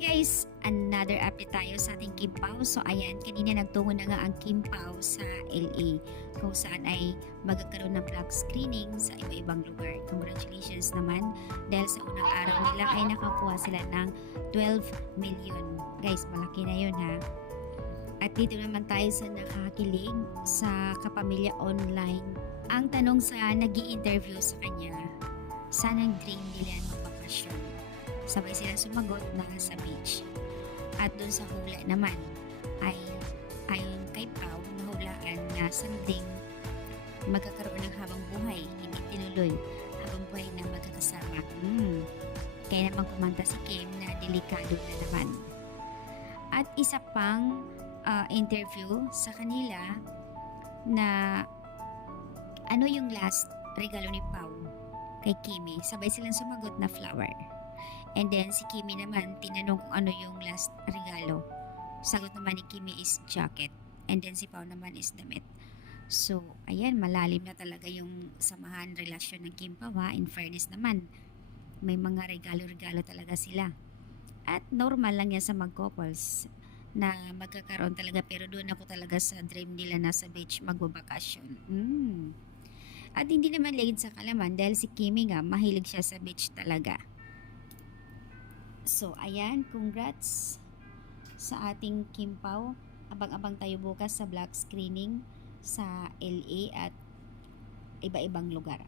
guys, another update tayo sa ating Kim Pao. So ayan, kanina nagtungo na nga ang Kim Pao sa LA kung saan ay magkakaroon ng vlog screening sa iba-ibang lugar. Congratulations naman dahil sa unang araw nila ay nakakuha sila ng 12 million. Guys, malaki na yun ha. At dito naman tayo sa nakakilig sa Kapamilya Online. Ang tanong sa nag-i-interview sa kanya, saan ang dream nila magbakasyon? Sabay sila sumagot na sa beach. At dun sa hula naman ay ayon kay Pao, nahulaan na something magkakaroon ng habang buhay, hindi tinuloy habang buhay na magkakasama. Kaya naman kumanta si Kim na delikado na naman. At isa pang interview sa kanila na ano yung last regalo ni Pao kay Kimi. Sabay silang sumagot na flower. And then si Kimi naman tinanong kung ano yung last regalo. Sagot naman ni Kimi is jacket. And then si Pao naman is damit. So, ayan, malalim na talaga yung samahan relasyon ng Kim Pao ha. In fairness naman, may mga regalo-regalo talaga sila. At normal lang yan sa mag-couples na magkakaroon talaga, pero doon ako talaga sa dream nila na sa beach magbabakasyon. At hindi naman late sa kalaman dahil si Kimi nga mahilig siya sa beach talaga. So, ayan, congrats sa ating Kim Pao. Abang-abang tayo bukas sa vlog screening sa LA at iba-ibang lugar.